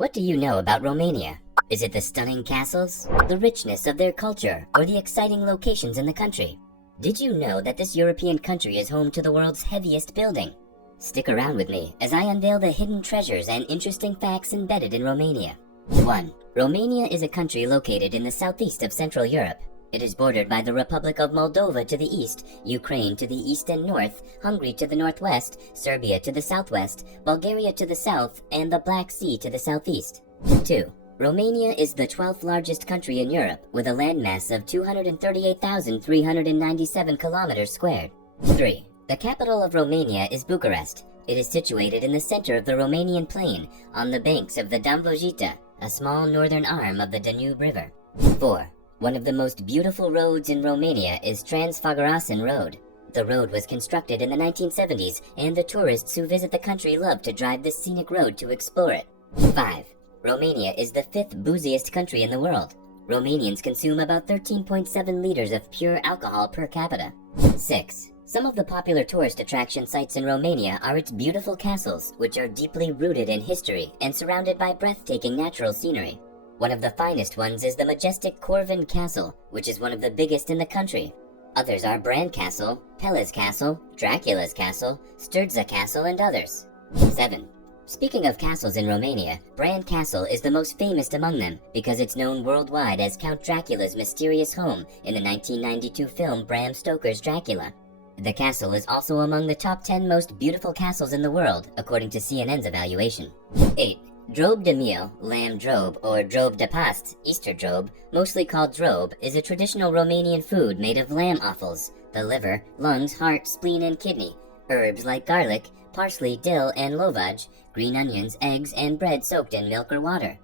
What do you know about Romania? Is it the stunning castles, the richness of their culture, or the exciting locations in the country? Did you know that this European country is home to the world's heaviest building? Stick around with me as I unveil the hidden treasures and interesting facts embedded in Romania. 1. Romania is a country located in the southeast of Central Europe. It is bordered by the Republic of Moldova to the east, Ukraine to the east and north, Hungary to the northwest, Serbia to the southwest, Bulgaria to the south, and the Black Sea to the southeast. 2. Romania is the 12th largest country in Europe, with a landmass of 238,397 kilometers squared. 3. The capital of Romania is Bucharest. It is situated in the center of the Romanian plain, on the banks of the Dambojita, a small northern arm of the Danube River. 4. One of the most beautiful roads in Romania is Trans-Făgărașan Road. The road was constructed in the 1970s, and the tourists who visit the country love to drive this scenic road to explore it. 5. Romania is the 5th booziest country in the world. Romanians consume about 13.7 liters of pure alcohol per capita. 6. Some of the popular tourist attraction sites in Romania are its beautiful castles, which are deeply rooted in history and surrounded by breathtaking natural scenery. One of the finest ones is the majestic Corvin Castle, which is one of the biggest in the country. Others are Bran Castle, Pele's Castle, Dracula's Castle, Sturza Castle, and others. 7. Speaking of castles in Romania, Bran Castle is the most famous among them because it's known worldwide as Count Dracula's mysterious home in the 1992 film Bram Stoker's Dracula. The castle is also among the top 10 most beautiful castles in the world, according to CNN's evaluation. 8. Drob de meal, lamb drob, or drob de Paște, Easter drob, mostly called drob, is a traditional Romanian food made of lamb offals, the liver, lungs, heart, spleen, and kidney, herbs like garlic, parsley, dill, and lovage, green onions, eggs, and bread soaked in milk or water.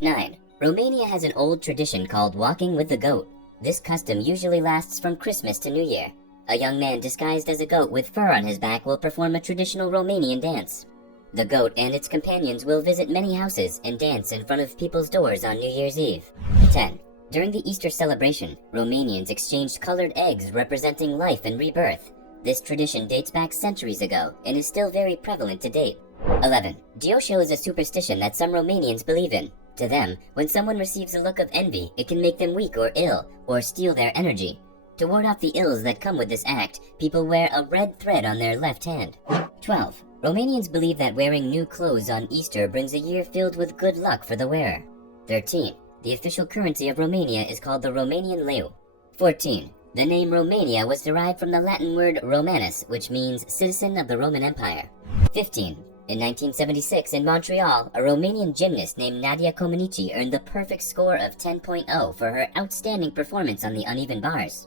9. Romania has an old tradition called walking with the goat. This custom usually lasts from Christmas to New Year. A young man disguised as a goat with fur on his back will perform a traditional Romanian dance. The goat and its companions will visit many houses and dance in front of people's doors on New Year's Eve. 10. During the Easter celebration, Romanians exchanged colored eggs representing life and rebirth. This tradition dates back centuries ago and is still very prevalent to date. 11. Diosho is a superstition that some Romanians believe in. To them, when someone receives a look of envy, it can make them weak or ill, or steal their energy. To ward off the ills that come with this act, people wear a red thread on their left hand. 12. Romanians believe that wearing new clothes on Easter brings a year filled with good luck for the wearer. 13. The official currency of Romania is called the Romanian leu. 14. The name Romania was derived from the Latin word Romanus, which means citizen of the Roman Empire. 15. In 1976 in Montreal, a Romanian gymnast named Nadia Comaneci earned the perfect score of 10.0 for her outstanding performance on the uneven bars.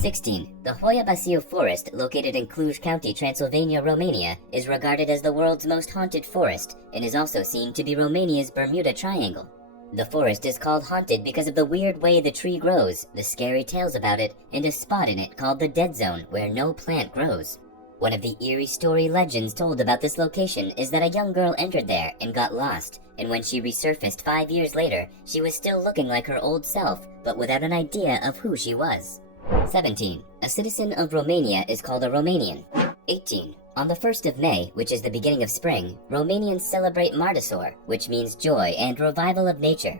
16. The Hoia Baciu forest, located in Cluj County, Transylvania, Romania, is regarded as the world's most haunted forest and is also seen to be Romania's Bermuda Triangle. The forest is called haunted because of the weird way the tree grows, the scary tales about it, and a spot in it called the Dead Zone where no plant grows. One of the eerie story legends told about this location is that a young girl entered there and got lost, and when she resurfaced 5 years later, she was still looking like her old self, but without an idea of who she was. 17. A citizen of Romania is called a Romanian. 18. On the 1st of May, which is the beginning of spring, Romanians celebrate Martisaur, which means joy and revival of nature.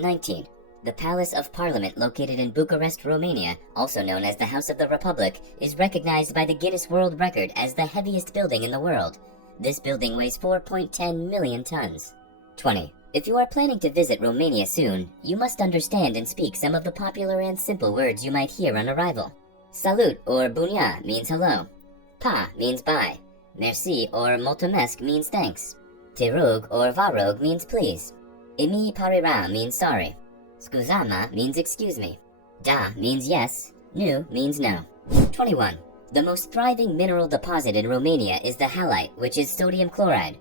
19. The Palace of Parliament located in Bucharest, Romania, also known as the House of the Republic, is recognized by the Guinness World Record as the heaviest building in the world. This building weighs 4.10 million tons. 20. If you are planning to visit Romania soon, you must understand and speak some of the popular and simple words you might hear on arrival. Salut or bunia means hello. Pa means bye. Merci or mulțumesc means thanks. Te rog or vă rog means please. Îmi pare rău means sorry. Scuzama means excuse me. Da means yes. Nu means no. 21. The most thriving mineral deposit in Romania is the halite, which is sodium chloride.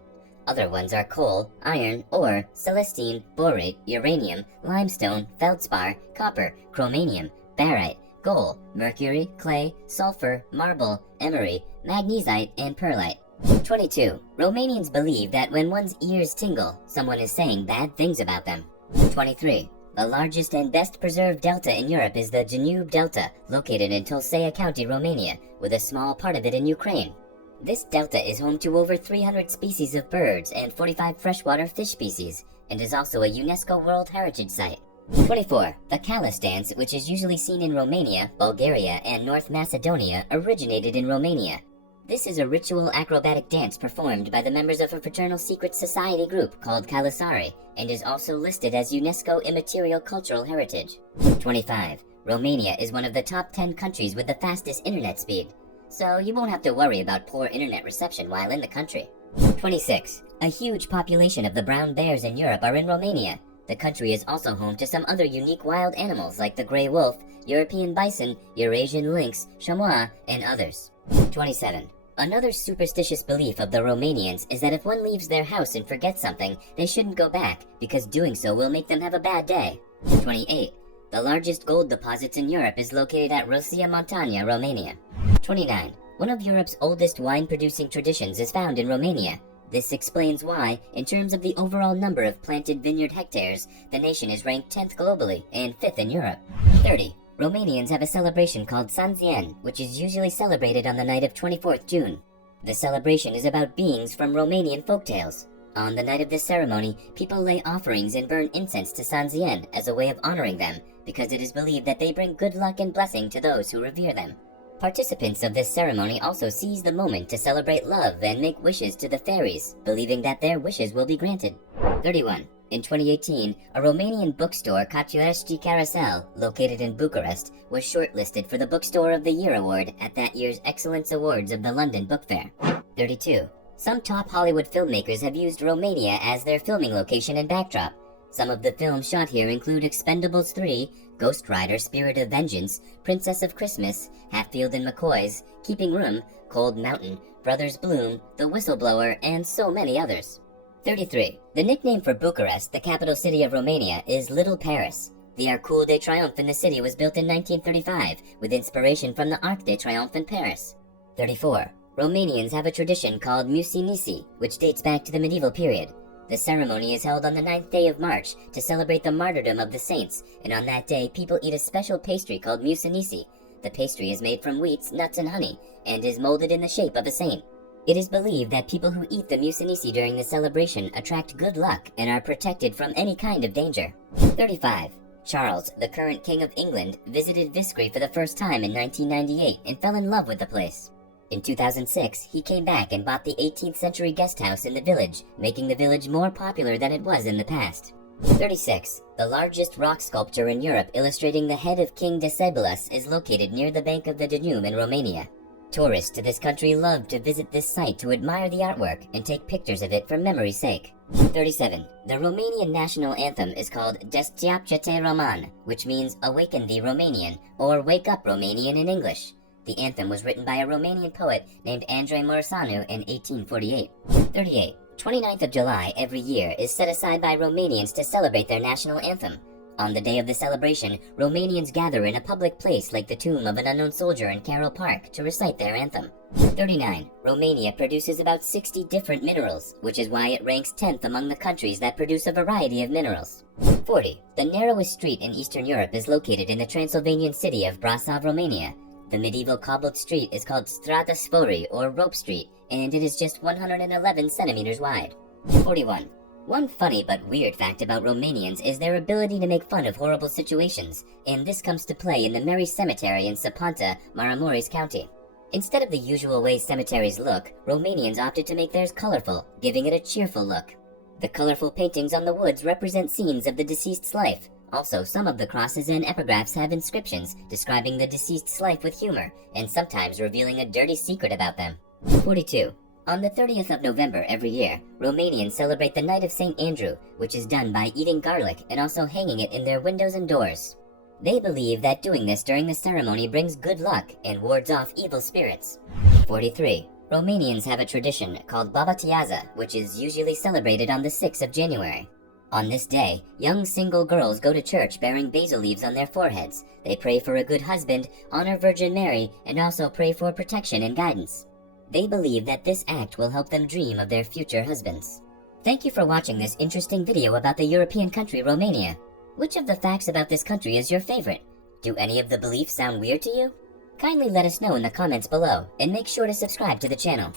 Other ones are coal, iron, ore, celestine, borate, uranium, limestone, feldspar, copper, chromanium, barite, gold, mercury, clay, sulfur, marble, emery, magnesite, and perlite. 22. Romanians believe that when one's ears tingle, someone is saying bad things about them. 23. The largest and best preserved delta in Europe is the Danube Delta, located in Tulcea County, Romania, with a small part of it in Ukraine. This delta is home to over 300 species of birds and 45 freshwater fish species. and is also a UNESCO World Heritage Site. 24. The Kalis dance, which is usually seen in Romania, Bulgaria, and North Macedonia, originated in Romania. This is a ritual acrobatic dance performed by the members of a fraternal secret society group called Kalisari, and is also listed as UNESCO Immaterial Cultural Heritage. 25. Romania is one of the top 10 countries with the fastest internet speed, so you won't have to worry about poor internet reception while in the country. 26. A huge population of the brown bears in Europe are in Romania. The country is also home to some other unique wild animals like the gray wolf, European bison, Eurasian lynx, chamois, and others. 27. Another superstitious belief of the Romanians is that if one leaves their house and forgets something, they shouldn't go back, because doing so will make them have a bad day. 28. The largest gold deposits in Europe is located at Rosia Montana, Romania. 29. One of Europe's oldest wine-producing traditions is found in Romania. This explains why, in terms of the overall number of planted vineyard hectares, the nation is ranked 10th globally and 5th in Europe. 30. Romanians have a celebration called Sanzien, which is usually celebrated on the night of 24th June. The celebration is about beings from Romanian folktales. On the night of this ceremony, people lay offerings and burn incense to Sanzien as a way of honoring them, because it is believed that they bring good luck and blessing to those who revere them. Participants of this ceremony also seize the moment to celebrate love and make wishes to the fairies, believing that their wishes will be granted. 31. In 2018, a Romanian bookstore, Cărturești Carousel, located in Bucharest, was shortlisted for the Bookstore of the Year award at that year's Excellence Awards of the London Book Fair. 32. Some top Hollywood filmmakers have used Romania as their filming location and backdrop. Some of the films shot here include Expendables 3, Ghost Rider: Spirit of Vengeance, Princess of Christmas, Hatfield and McCoy's, Keeping Room, Cold Mountain, Brothers Bloom, The Whistleblower, and so many others. 33. The nickname for Bucharest, the capital city of Romania, is Little Paris. The Arc de Triomphe in the city was built in 1935, with inspiration from the Arc de Triomphe in Paris. 34. Romanians have a tradition called Musinisi, which dates back to the medieval period. The ceremony is held on the 9th day of March to celebrate the martyrdom of the saints, and on that day people eat a special pastry called musinisi. The pastry is made from wheats, nuts, and honey, and is molded in the shape of a saint. It is believed that people who eat the musinisi during the celebration attract good luck and are protected from any kind of danger. 35. Charles, the current King of England, visited Viscri for the first time in 1998 and fell in love with the place. In 2006, he came back and bought the 18th century guest house in the village, making the village more popular than it was in the past. 36. The largest rock sculpture in Europe illustrating the head of King Decebalus is located near the bank of the Danube in Romania. Tourists to this country love to visit this site to admire the artwork and take pictures of it for memory's sake. 37. The Romanian national anthem is called Deșteaptă-te Roman, which means Awaken thee Romanian, or Wake up Romanian in English. The anthem was written by a Romanian poet named Andrei Mureșanu in 1848. 38. 29th of July every year is set aside by Romanians to celebrate their national anthem. On the day of the celebration, Romanians gather in a public place like the tomb of an unknown soldier in Carroll Park to recite their anthem. 39. Romania produces about 60 different minerals, which is why it ranks 10th among the countries that produce a variety of minerals. 40. The narrowest street in Eastern Europe is located in the Transylvanian city of Brasov, Romania. The medieval cobbled street is called Strada Sfori, or Rope Street, and it is just 111 centimeters wide. 41. One funny but weird fact about Romanians is their ability to make fun of horrible situations, and this comes to play in the Mary Cemetery in Sapanta, Maramureș County. Instead of the usual way cemeteries look, Romanians opted to make theirs colorful, giving it a cheerful look. The colorful paintings on the woods represent scenes of the deceased's life. Also, some of the crosses and epigraphs have inscriptions describing the deceased's life with humor, and sometimes revealing a dirty secret about them. 42. On the 30th of November every year, Romanians celebrate the Night of St. Andrew, which is done by eating garlic and also hanging it in their windows and doors. They believe that doing this during the ceremony brings good luck and wards off evil spirits. 43. Romanians have a tradition called Babatiaza, which is usually celebrated on the 6th of January. On this day, young single girls go to church bearing basil leaves on their foreheads. They pray for a good husband, honor Virgin Mary, and also pray for protection and guidance. They believe that this act will help them dream of their future husbands. Thank you for watching this interesting video about the European country Romania. Which of the facts about this country is your favorite? Do any of the beliefs sound weird to you? Kindly let us know in the comments below, and make sure to subscribe to the channel.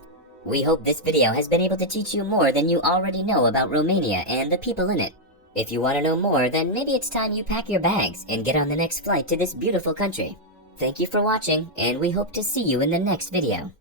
We hope this video has been able to teach you more than you already know about Romania and the people in it. If you want to know more, then maybe it's time you pack your bags and get on the next flight to this beautiful country. Thank you for watching, and we hope to see you in the next video.